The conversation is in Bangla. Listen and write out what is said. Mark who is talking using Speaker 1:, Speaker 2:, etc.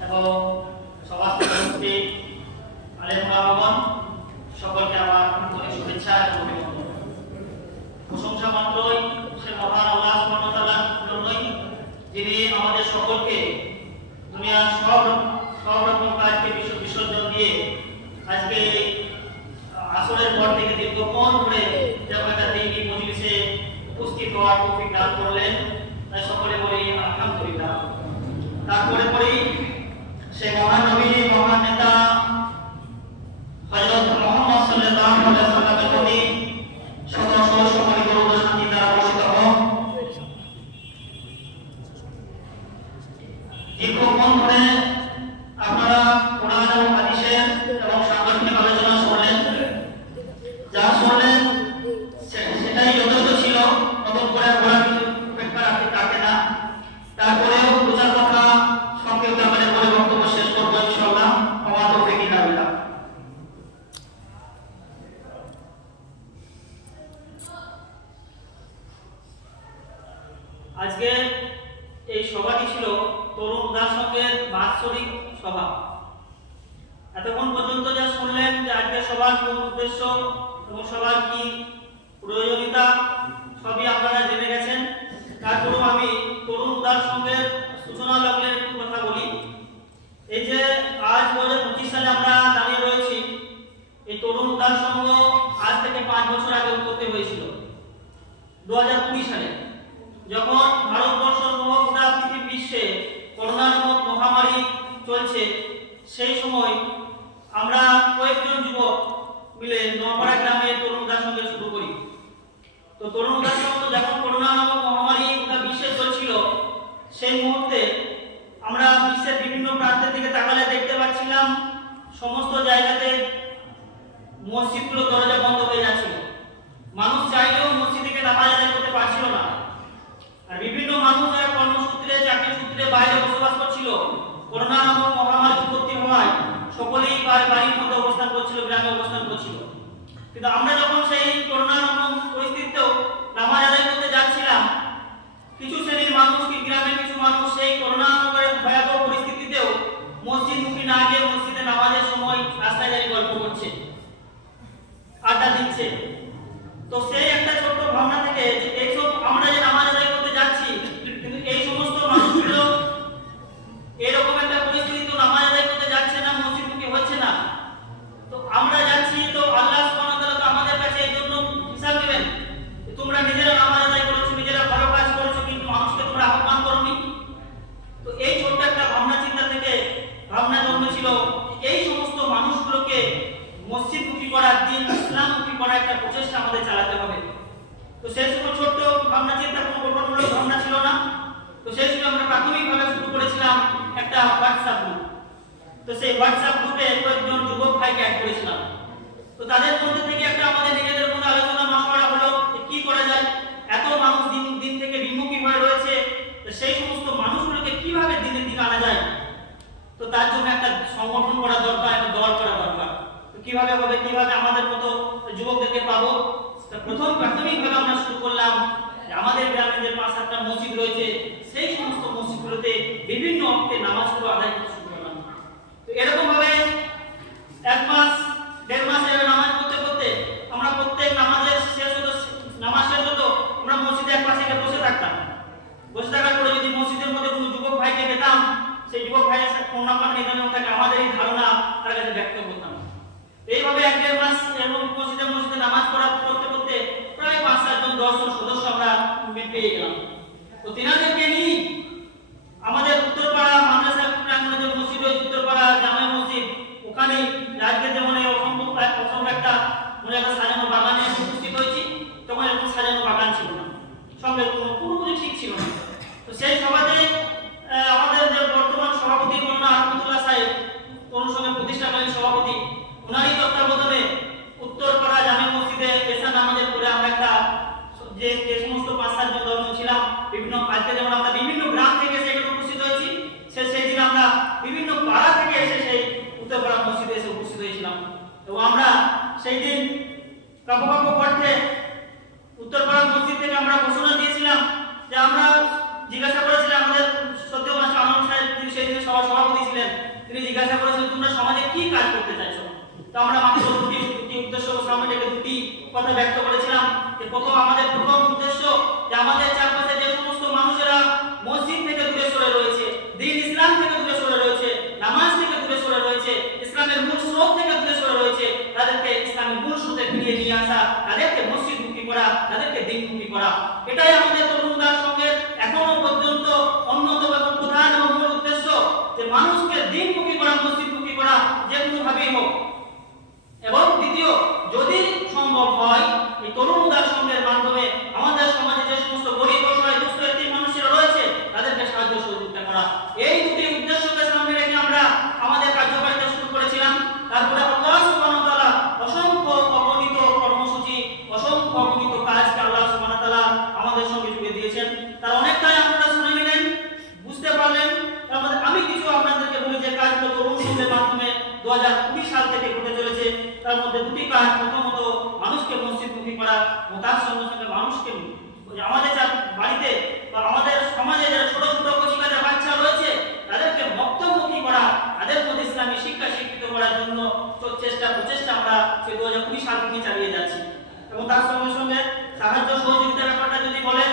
Speaker 1: এবং সমাজ উপস্থিত সকলকে আমার আন্তরিক শুভেচ্ছা এবং অভিনন্দন। প্রশংসা মাত্রই সে মহান আল্লাহ সুবহানাহু জন্যই যিনি আমাদের সকলকে দুনিয়ার সব সব রকম কাজকে বিস- বিসর্জন দিয়ে আজকে আসরের পর থেকে দীর্ঘক্ষণ ধরে একটা দিনই মজলিসে উপস্থিত হওয়ার তৌফিক দান করলেন। তাই সকলে বলি আলহামদুলিল্লাহ। তারপরে বলি সে মহান নবী মহান নেতা হযরত মুহাম্মদ সাল্লাল্লাহু আলাইহি ওয়াসাল্লামের প্রতি শত শত সম্মানিত দরুদ ও শান্তি দ্বারা বর্ষিত হোক দীর্ঘক্ষণ ধরে আপনারা কোরআন এবং হাদিসের এবং সাংগঠনিক আলোচনা শুনলেন যা শুনলেন সে- সেটাই যথেষ্ট ছিল নতুন করে বলার কিছু অপেক্ষা রাখতে থাকে না তারপরেও প্রচার কথা সংক্ষিপ্ত আমাদের বলে বক্তব্য শেষ করব ইনশাল্লাহ আমার তৌফিক ইনাবিল্লাহ আজকে এই সভাটি ছিল তরুণ সঙ্গের বাৎসরিক সভা। এতক্ষণ পর্যন্ত যা শুনলেন যে আজকে সবার কোন উদ্দেশ্য এবং সবার কি প্রয়োজনীয়তা, সবই আপনারা জেনে গেছেন। তারপরেও আমি তরুণ উদার সঙ্গের সূচনা লগ্নের একটু কথা বলি। এই যে আজ দু হাজার পঁচিশ সালে আমরা দাঁড়িয়ে রয়েছি, এই তরুণ উদার সংঘ আজ থেকে পাঁচ বছর আগে উৎপত্তি হয়েছিল। দু হাজার কুড়ি সালে, যখন পৃথিবী বিশ্বে করোনা মহামারী চলছে। সেই সময় আমরা কয়েকজন যুবক মিলে নপাড়া গ্রামে তরুণ সঙ্গে শুরু করি। তো তরুণ উদার সংঘ যখন করোনা মহামারী গোটা বিশ্বে চলছিল, সেই মুহূর্তে আমরা বিশ্বের বিভিন্ন প্রান্তের দিকে তাকালে দেখতে পাচ্ছিলাম, সমস্ত জায়গাতে মসজিদগুলো দরজা বন্ধ হয়ে যাচ্ছিল মানুষ চাইলেও মসজিদে গিয়ে নামাজ আদায় করতে পারছিল না আর বিভিন্ন মানুষ যারা কর্মসূত্রে সূত্রে বাইরে বসবাস করছিল, করোনা নামক মহামারী উৎপত্তি হওয়ায় সকলেই বাড়ির মধ্যে অবস্থান করছিল, গ্রামে অবস্থান করছিল। কিন্তু আমরা যখন সেই করোনা নামক পরিস্থিতিতেও নামাজ আদায় করতে যাচ্ছিলাম, কিছু শ্রেণির মানুষ কি গ্রামের কিছু মানুষ সেই করোনা নামকের ভয়াবহ পরিস্থিতিতেও মসজিদ মুখী না গিয়ে মসজিদে নামাজের সময় রাস্তায় দাঁড়িয়ে গল্প করছে আড্ডা দিচ্ছে তো সেই একটা ছোট্ট ভাবনা থেকে যে এইসব আমরা যে নামাজ আদায় করতে যাচ্ছি কিন্তু এই সমস্ত মানুষগুলো এরকম একটা পরিস্থিতি তো নামাজ আদায় করতে যাচ্ছে না মসজিদমুখী হচ্ছে না তো আমরা যাচ্ছি তো আল্লাহ সুবহানাহু ওয়া তাআলা তো আমাদের কাছে এই জন্য হিসাব নেবেন যে তোমরা নিজেরা নামাজ আদায় করেছ নিজেরা ভালো কাজ করেছ কিন্তু মানুষকে তোমরা আহ্বান করনি তো এই ছোট্ট একটা ভাবনা চিন্তা থেকে ভাবনা জন্মেছিল এই সমস্ত মানুষগুলোকে মসজিদমুখী করার দিন ইসলামমুখী করার একটা প্রচেষ্টা আমাদের চালাতে হবে। তো সেই সময় ছোট্ট ভাবনা চিন্তা কোনো গঠনমূলক ভাবনা ছিল না। তো সেই সময় আমরা প্রাথমিকভাবে শুরু করেছিলাম একটা হোয়াটসঅ্যাপ গ্রুপ তো সেই হোয়াটসঅ্যাপ গ্রুপে কয়েকজন যুবক ভাইকে অ্যাড করেছিলাম। তো তাদের মধ্যে থেকে একটা আমাদের নিজেদের মধ্যে আলোচনা মাসওয়ারা হলো কি করা যায়, এত মানুষ দিন দিন থেকে বিমুখী হয়ে রয়েছে সেই সমস্ত মানুষগুলোকে কীভাবে দিনের দিন আনা যায়? তো তার জন্য একটা সংগঠন করা দরকার, একটা দল করা দরকার। তো কীভাবে হবে, কীভাবে আমাদের যুবকদেরকে পাবো। প্রথম প্রাথমিকভাবে আমরা শুরু করলাম আমাদের গ্রামে যে পাঁচ সাতটা মসজিদ রয়েছে, সেই সমস্ত মসজিদগুলোতে বিভিন্ন অর্থে নামাজগুলো আদায় করতে শুরু করলাম। তো এরকম ভাবে এক মাস, দেড় মাস এভাবে নামাজ করতে করতে আমরা প্রত্যেক নামাজের শেষ হতো, নামাজ শেষ হতো, আমরা মসজিদে এক পাশে বসে থাকতাম। বসে থাকার পরে যদি মসজিদের মধ্যে কোনো যুবক ভাইকে পেতাম, সেই যুবক ভাইয়ের ফোন নাম্বার এবং তাকে আমাদের এই ধারণা তার কাছে ব্যক্ত করতাম এইভাবে এক দেড় মাস এবং মসজিদে মসজিদে নামাজ পড়া করতে করতে প্রায় পাঁচ সাতজন দশজন সদস্য আমরা পেয়ে গেলাম। তো তেনাদেরকে নিয়ে আমাদের উত্তরপাড়া মাদ্রাসা প্রাঙ্গণে যে মসজিদ রয়েছে উত্তরপাড়া জামে মসজিদ ওখানে আজকে যেমন এই অসম্ভব অসম্ভব একটা মনে একটা সাজানো বাগানে এসে উপস্থিত হয়েছি তখন এরকম সাজানো বাগান ছিল না সঙ্গে কোনো কোনো কিছু ঠিক ছিল না তো সেই সভাতে আহ, আমাদের যে বর্তমান সভাপতি মৌলানা আহমদুল্লাহ সাহেব কোন সময় প্রতিষ্ঠাকালীন সভাপতি ওনারই তত্ত্বাবধানে উত্তরপাড়া জামে মসজিদে এসা নামাজের পরে আমরা একটা যে সমস্ত পাঁচ সাতজন ছিলাম বিভিন্ন আজকে যেমন আমরা বিভিন্ন গ্রাম থেকে এসে এখানে উপস্থিত হয়েছি, সে সেই দিন আমরা বিভিন্ন পাড়া থেকে এসে সেই উত্তরপাড়া মসজিদে এসে উপস্থিত হয়েছিলাম। এবং আমরা সেই দিন কাপড় কাপড় কণ্ঠে উত্তরপাড়া মসজিদ থেকে আমরা ঘোষণা দিয়েছিলাম যে আমরা জিজ্ঞাসা করেছিলাম আমাদের সদ্য মাস আনন্দ সাহেব, তিনি সেই দিন সভা সভাপতি ছিলেন। তিনি জিজ্ঞাসা করেছিলেন, তোমরা সমাজে কি কাজ করতে চাইছো? আমরা মাত্র দুটি দুটি উদ্দেশ্য রেখে দুটি কথা ব্যক্ত করেছিলাম। যে প্রথম আমাদের প্রথম উদ্দেশ্য যে আমাদের চারপাশে যে সমস্ত মানুষেরা মসজিদ থেকে দূরে সরে রয়েছে দিন ইসলাম থেকে দূরে সরে রয়েছে নামাজ থেকে দূরে সরে রয়েছে ইসলামের মূল স্রোত থেকে দূরে সরে রয়েছে তাদেরকে ইসলামের মূল স্রোতে ফিরিয়ে নিয়ে আসা তাদেরকে মসজিদ মুক্তি করা তাদেরকে দিন মুক্তি করা এটাই আমাদের তরুণদার সঙ্গে এখনও পর্যন্ত অন্যতম এবং প্রধান এবং মূল উদ্দেশ্য যে মানুষকে দিন মুক্তি করা মসজিদ মুক্তি করা যে কোনো ভাবেই হোক এবং দ্বিতীয় যদি সম্ভব হয় এই তরুণ উদার সংঘের মাধ্যমে আমাদের সমাজে যে সমস্ত গরিব অসহায় দুস্থ এতিম মানুষেরা রয়েছে তাদেরকে সাহায্য সহযোগিতা করা এই দুটি উদ্দেশ্যকে সামনে রেখে আমরা আমাদের কার্যকারিতা শুরু করেছিলাম তারপরে আল্লাহ সুবহানাহু ওয়া তাআলা অসংখ্য অগণিত কর্মসূচি অসংখ্য অগণিত কাজকে আল্লাহ সুবহানাহু ওয়া তাআলা আমাদের সঙ্গে জুড়ে দিয়েছেন তার অনেকটাই আপনারা শুনে নিলেন বুঝতে পারলেন তার মধ্যে আমি কিছু আপনাদেরকে বলি যে কাজগুলো তরুণ সংঘের মাধ্যমে দু হাজার কুড়ি সাল থেকে ঘটে চলেছে। তার মধ্যে দুটি কাজ। প্রথমত, মানুষকে মসজিদমুখী করা এবং তার সঙ্গে সঙ্গে মানুষকে আমাদের যা বাড়িতে বা আমাদের সমাজে যারা ছোট ছোট কচিকাচা বাচ্চা রয়েছে, তাদেরকে বক্তব্যমুখী করা, তাদের মধ্যে ইসলামী শিক্ষা শিক্ষিত করার জন্য চেষ্টা প্রচেষ্টা আমরা সেই দু হাজার কুড়ি সাল থেকে চালিয়ে যাচ্ছি। এবং তার সঙ্গে সঙ্গে সাহায্য সহযোগিতার ব্যাপারটা যদি বলেন